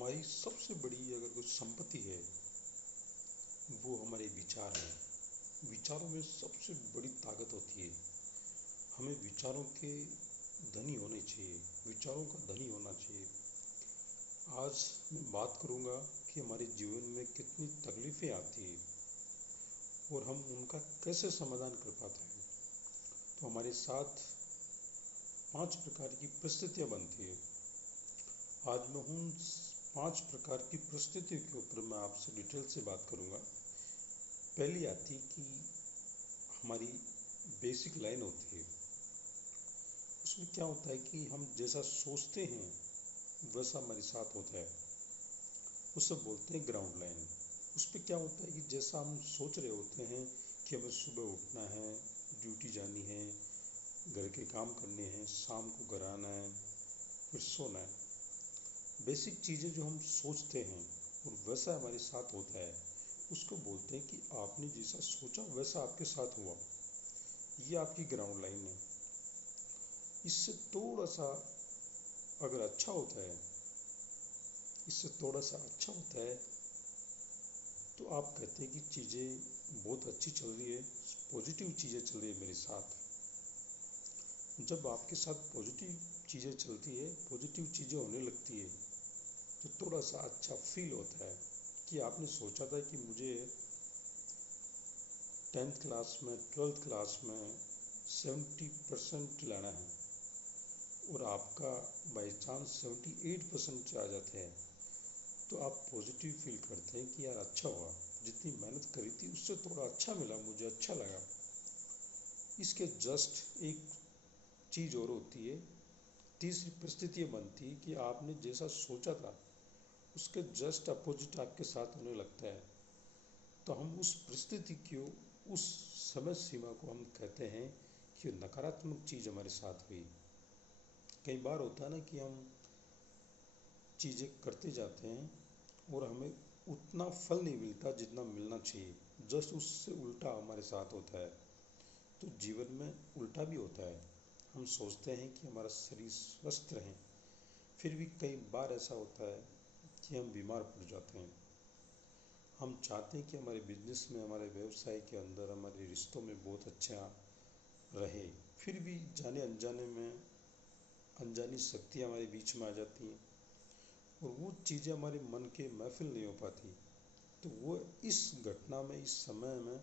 हमारी सबसे बड़ी अगर कुछ संपत्ति है वो हमारे विचार हैं। विचारों में सबसे बड़ी ताकत होती है। हमें विचारों के धनी होने चाहिए, विचारों का धनी होना चाहिए। आज मैं बात करूंगा कि हमारे जीवन में कितनी तकलीफ़ें आती है और हम उनका कैसे समाधान कर पाते हैं। तो हमारे साथ 5 प्रकार की परिस्थितियाँ बनती है। आज मैं उन 5 प्रकार की परिस्थितियों के ऊपर मैं आपसे डिटेल से बात करूंगा। पहली आती कि हमारी बेसिक लाइन होती है। उसमें क्या होता है कि हम जैसा सोचते हैं वैसा हमारे साथ होता है। उससे बोलते हैं ग्राउंड लाइन। उस पर क्या होता है कि जैसा हम सोच रहे होते हैं कि हमें सुबह उठना है, ड्यूटी जानी है, घर के काम करने हैं, शाम को घर आना है, फिर सोना है। बेसिक चीज़ें जो हम सोचते हैं और वैसा हमारे साथ होता है, उसको बोलते हैं कि आपने जैसा सोचा वैसा आपके साथ हुआ। ये आपकी ग्राउंड लाइन है। इससे थोड़ा सा अगर अच्छा होता है, इससे थोड़ा सा अच्छा होता है तो आप कहते हैं कि चीज़ें बहुत अच्छी चल रही है, पॉजिटिव चीज़ें चल रही है मेरे साथ। जब आपके साथ पॉजिटिव चीज़ें चलती है, पॉजिटिव चीज़ें होने लगती है, तो थोड़ा सा अच्छा फील होता है कि आपने सोचा था कि मुझे 10th क्लास में 12th क्लास में 70% लाना है और आपका बाई चांस 78% आ जाते हैं, तो आप पॉजिटिव फील करते हैं कि यार अच्छा हुआ, जितनी मेहनत करी थी उससे थोड़ा अच्छा मिला, मुझे अच्छा लगा। इसके जस्ट एक चीज़ और होती है, तीसरी परिस्थिति बनती है कि आपने जैसा सोचा था उसके जस्ट अपोजिट आपके साथ होने लगता है। तो हम उस परिस्थिति को, उस समय सीमा को हम कहते हैं कि नकारात्मक चीज़ हमारे साथ हुई। कई बार होता है ना कि हम चीज़ें करते जाते हैं और हमें उतना फल नहीं मिलता जितना मिलना चाहिए, जस्ट उससे उल्टा हमारे साथ होता है। तो जीवन में उल्टा भी होता है। हम सोचते हैं कि हमारा शरीर स्वस्थ रहे, फिर भी कई बार ऐसा होता है कि हम बीमार पड़ जाते हैं। हम चाहते हैं कि हमारे बिजनेस में, हमारे व्यवसाय के अंदर, हमारे रिश्तों में बहुत अच्छा रहे, फिर भी जाने अनजाने में अनजानी शक्तियाँ हमारे बीच में आ जाती हैं और वो चीज़ें हमारे मन के महफिल नहीं हो पाती। तो वो इस घटना में, इस समय में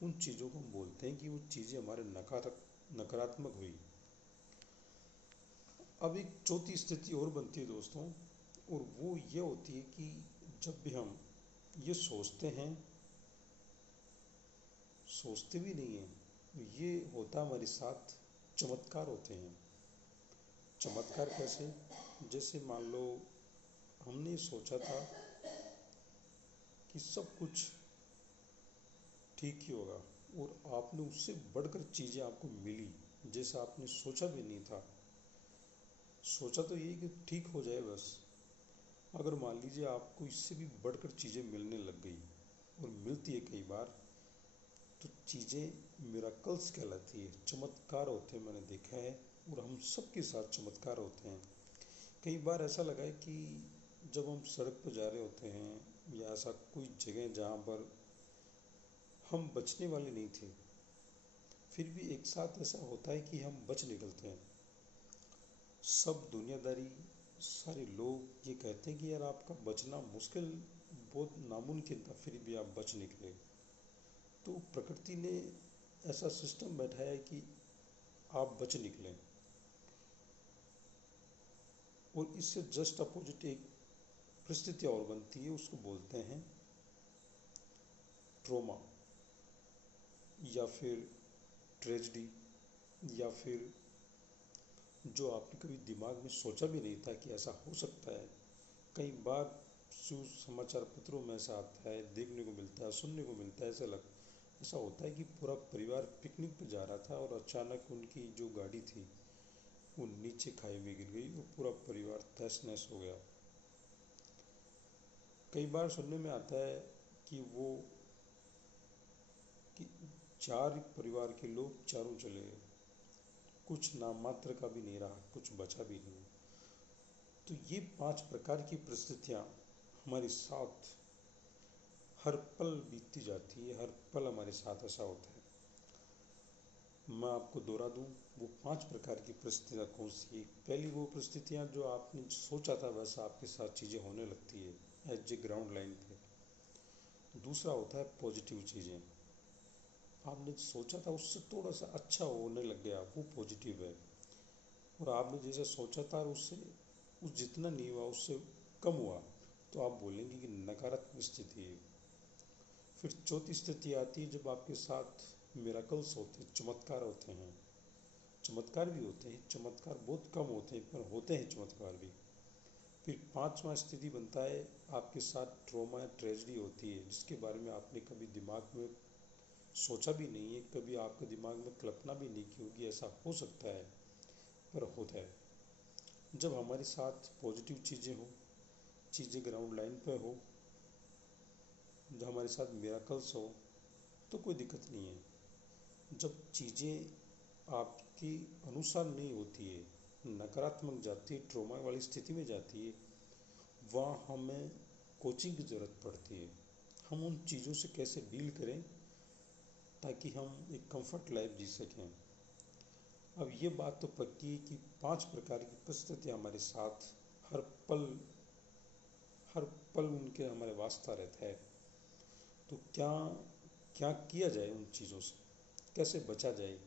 उन चीज़ों को हम बोलते हैं कि वो चीज़ें हमारे नकारात्मक हुई। अब एक चौथी स्थिति और बनती है दोस्तों, और वो ये होती है कि जब भी हम ये सोचते हैं, सोचते भी नहीं हैं, ये होता हमारे साथ, चमत्कार होते हैं। चमत्कार कैसे? जैसे मान लो हमने सोचा था कि सब कुछ ठीक ही होगा और आपने उससे बढ़कर चीज़ें आपको मिली जैसा आपने सोचा भी नहीं था। सोचा तो यही कि ठीक हो जाए बस। अगर मान लीजिए आपको इससे भी बढ़कर चीज़ें मिलने लग गई, और मिलती है कई बार, तो चीज़ें मिराकल्स कहलाती है, चमत्कार होते हैं। मैंने देखा है और हम सबके साथ चमत्कार होते हैं। कई बार ऐसा लगा है कि जब हम सड़क पर जा रहे होते हैं या ऐसा कोई जगह जहाँ पर हम बचने वाले नहीं थे, फिर भी एक साथ ऐसा होता है कि हम बच निकलते हैं। सब दुनियादारी, सारे लोग ये कहते हैं कि यार आपका बचना मुश्किल, बहुत नामुमकिन था, फिर भी आप बच निकले। तो प्रकृति ने ऐसा सिस्टम बैठाया है कि आप बच निकलें। और इससे जस्ट अपोजिट एक परिस्थिति और बनती है, उसको बोलते हैं ट्रोमा या फिर ट्रेजेडी, या फिर जो आपने कभी दिमाग में सोचा भी नहीं था कि ऐसा हो सकता है। कई बार समाचार पत्रों में ऐसा आता है, देखने को मिलता है, सुनने को मिलता है। ऐसा होता है कि पूरा परिवार पिकनिक पर जा रहा था और अचानक उनकी जो गाड़ी थी वो नीचे खाई में गिर गई और पूरा परिवार तहस नहस हो गया। कई बार सुनने में आता है कि कि 4 परिवार के लोग चारों चले गए, कुछ नाम मात्र का भी नहीं रहा, कुछ बचा भी नहीं। तो ये 5 प्रकार की परिस्थितियाँ हमारे साथ हर पल बीतती जाती है, हर पल हमारे साथ ऐसा होता है। मैं आपको दोहरा दूं, वो 5 प्रकार की परिस्थितियाँ कौन सी है। पहली वो परिस्थितियाँ जो आपने सोचा था वैसा आपके साथ चीज़ें होने लगती है एज ए ग्राउंड लाइन पे। दूसरा होता है पॉजिटिव चीज़ें, आपने सोचा था उससे थोड़ा सा अच्छा होने लग गया, वो पॉजिटिव है। और आपने जैसा सोचा था उससे उस जितना नहीं हुआ उससे कम हुआ, तो आप बोलेंगे कि नकारात्मक स्थिति है। फिर चौथी स्थिति आती है जब आपके साथ मिराकल्स होते हैं, चमत्कार होते हैं। चमत्कार भी होते हैं, चमत्कार बहुत कम होते हैं पर होते हैं चमत्कार भी। फिर पांचवा स्थिति बनता है आपके साथ ट्रॉमा या ट्रेजेडी होती है जिसके बारे में आपने कभी दिमाग में सोचा भी नहीं है, कभी आपके दिमाग में कल्पना भी नहीं की होगी ऐसा हो सकता है, पर होता है। जब हमारे साथ पॉजिटिव चीज़ें हो, चीज़ें ग्राउंड लाइन पर हो, जब हमारे साथ मिराकल्स हो तो कोई दिक्कत नहीं है। जब चीज़ें आपके अनुसार नहीं होती है, नकारात्मक जाती है, ट्रॉमा वाली स्थिति में जाती है, वहाँ हमें कोचिंग की ज़रूरत पड़ती है। हम उन चीज़ों से कैसे डील करें ताकि हम एक कंफर्ट लाइफ जी सकें। अब ये बात तो पक्की है कि 5 प्रकार की परिस्थितियाँ हमारे साथ हर पल हर पल उनके हमारे वास्ता रहता है। तो क्या क्या किया जाए उन चीज़ों से, कैसे बचा जाए।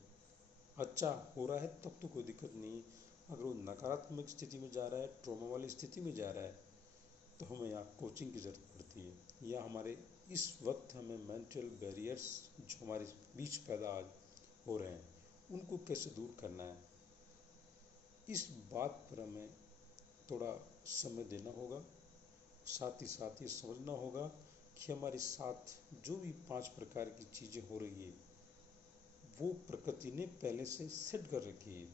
अच्छा हो रहा है तब तो कोई दिक्कत नहीं, अगर वो नकारात्मक स्थिति में जा रहा है, ट्रॉमा वाली स्थिति में जा रहा है, तो हमें यहाँ कोचिंग की ज़रूरत पड़ती है। या हमारे इस वक्त हमें मेंटल बैरियर्स जो हमारे बीच पैदा हो रहे हैं उनको कैसे दूर करना है, इस बात पर हमें थोड़ा समय देना होगा। साथ ही साथ ये समझना होगा कि हमारे साथ जो भी 5 प्रकार की चीज़ें हो रही है वो प्रकृति ने पहले से सेट कर रखी है।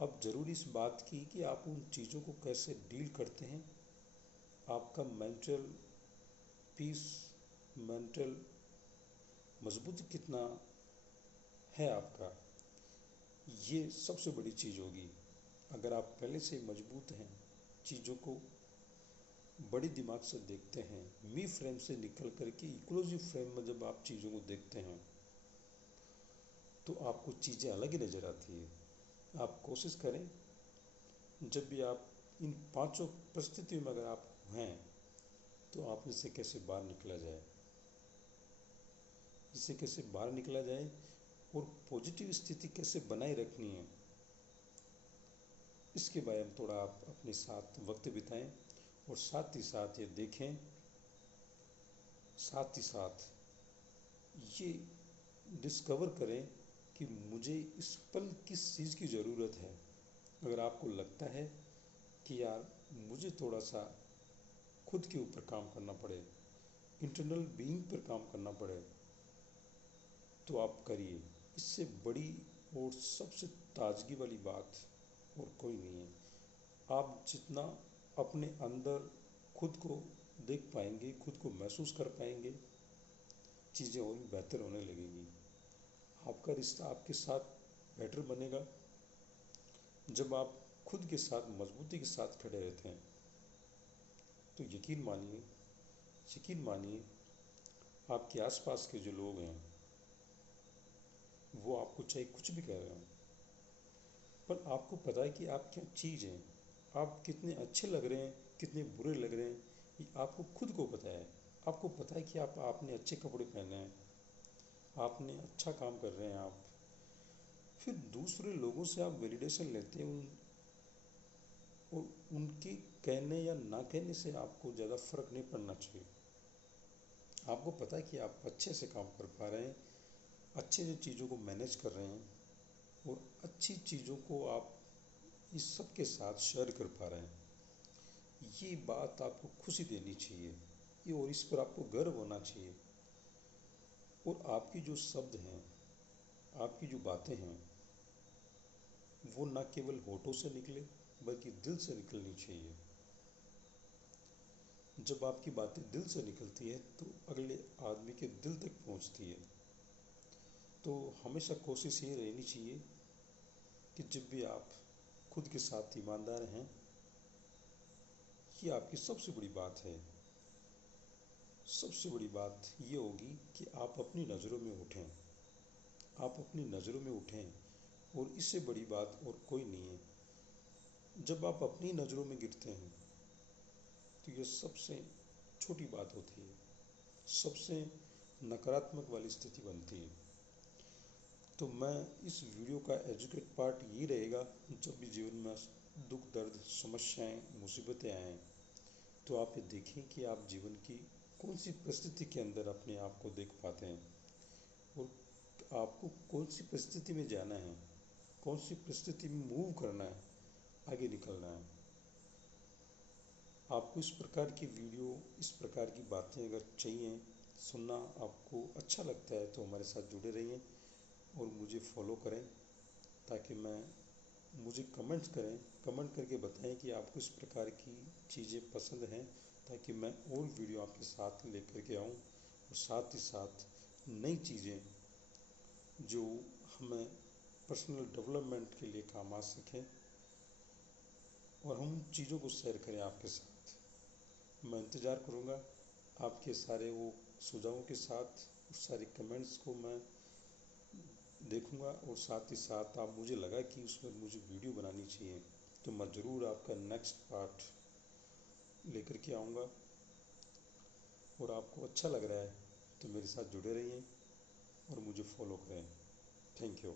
अब ज़रूरी इस बात की कि आप उन चीज़ों को कैसे डील करते हैं, आपका मेंटल पीस, मेंटल मजबूत कितना है आपका, ये सबसे बड़ी चीज़ होगी। अगर आप पहले से मजबूत हैं, चीज़ों को बड़ी दिमाग से देखते हैं, मी फ्रेम से निकल करके इक्लोजिव फ्रेम में जब आप चीज़ों को देखते हैं तो आपको चीज़ें अलग ही नज़र आती है। आप कोशिश करें जब भी आप इन 5 परिस्थितियों में अगर आप हैं तो आप इससे कैसे बाहर निकला जाए, इससे कैसे बाहर निकला जाए और पॉजिटिव स्थिति कैसे बनाए रखनी है, इसके बारे में थोड़ा आप अपने साथ वक्त बिताएं। और साथ ही साथ ये देखें, साथ ही साथ ये डिस्कवर करें कि मुझे इस पल किस चीज़ की ज़रूरत है। अगर आपको लगता है कि यार मुझे थोड़ा सा खुद के ऊपर काम करना पड़े, इंटरनल बीइंग पर काम करना पड़े, तो आप करिए। इससे बड़ी और सबसे ताजगी वाली बात और कोई नहीं है। आप जितना अपने अंदर खुद को देख पाएंगे, खुद को महसूस कर पाएंगे, चीज़ें और भी बेहतर होने लगेंगी। आपका रिश्ता आपके साथ बेटर बनेगा जब आप खुद के साथ मजबूती के साथ खड़े रहते हैं। तो यकीन मानिए आपके आसपास के जो लोग हैं वो आपको चाहे कुछ भी कह रहे हो, पर आपको पता है कि आप क्या चीज़ हैं, आप कितने अच्छे लग रहे हैं, कितने बुरे लग रहे हैं, ये आपको खुद को पता है। आपको पता है कि आपने अच्छे कपड़े पहने हैं, आपने अच्छा काम कर रहे हैं आप। फिर दूसरे लोगों से आप वैलिडेशन लेते हैं, और उनके कहने या ना कहने से आपको ज़्यादा फर्क नहीं पड़ना चाहिए। आपको पता है कि आप अच्छे से काम कर पा रहे हैं, अच्छे से चीज़ों को मैनेज कर रहे हैं और अच्छी चीज़ों को आप इस सब के साथ शेयर कर पा रहे हैं। ये बात आपको खुशी देनी चाहिए, ये और इस पर आपको गर्व होना चाहिए। और आपकी जो शब्द हैं, आपकी जो बातें हैं, वो ना केवल होठों से निकले बल्कि दिल से निकलनी चाहिए। जब आपकी बातें दिल से निकलती है तो अगले आदमी के दिल तक पहुंचती है। तो हमेशा कोशिश ये रहनी चाहिए कि जब भी आप खुद के साथ ईमानदार हैं, कि आपकी सबसे बड़ी बात है, सबसे बड़ी बात ये होगी कि आप अपनी नज़रों में उठें, आप अपनी नज़रों में उठें। और इससे बड़ी बात और कोई नहीं है। जब आप अपनी नज़रों में गिरते हैं तो ये सबसे छोटी बात होती है, सबसे नकारात्मक वाली स्थिति बनती है। तो मैं इस वीडियो का एजुकेट पार्ट ये रहेगा, जब भी जीवन में दुख दर्द समस्याएं मुसीबतें आएँ तो आप ये देखें कि आप जीवन की कौन सी परिस्थिति के अंदर अपने आप को देख पाते हैं और आपको कौन सी परिस्थिति में जाना है, कौन सी परिस्थिति में मूव करना है, आगे निकलना है। आपको इस प्रकार की वीडियो, इस प्रकार की बातें अगर चाहिए, सुनना आपको अच्छा लगता है तो हमारे साथ जुड़े रहिए और मुझे फॉलो करें, ताकि मुझे कमेंट्स करें, कमेंट करके बताएं कि आपको इस प्रकार की चीज़ें पसंद हैं, ताकि मैं और वीडियो आपके साथ लेकर के आऊँ और साथ ही साथ नई चीज़ें जो हमें पर्सनल डेवलपमेंट के लिए काम आ सकें और हम चीज़ों को शेयर करें आपके साथ। मैं इंतज़ार करूँगा आपके सारे वो सुझावों के साथ, उस सारे कमेंट्स को मैं देखूंगा और साथ ही साथ आप मुझे लगा कि उसमें मुझे वीडियो बनानी चाहिए तो मैं ज़रूर आपका नेक्स्ट पार्ट लेकर के आऊँगा। और आपको अच्छा लग रहा है तो मेरे साथ जुड़े रहिए और मुझे फॉलो करें। Thank you.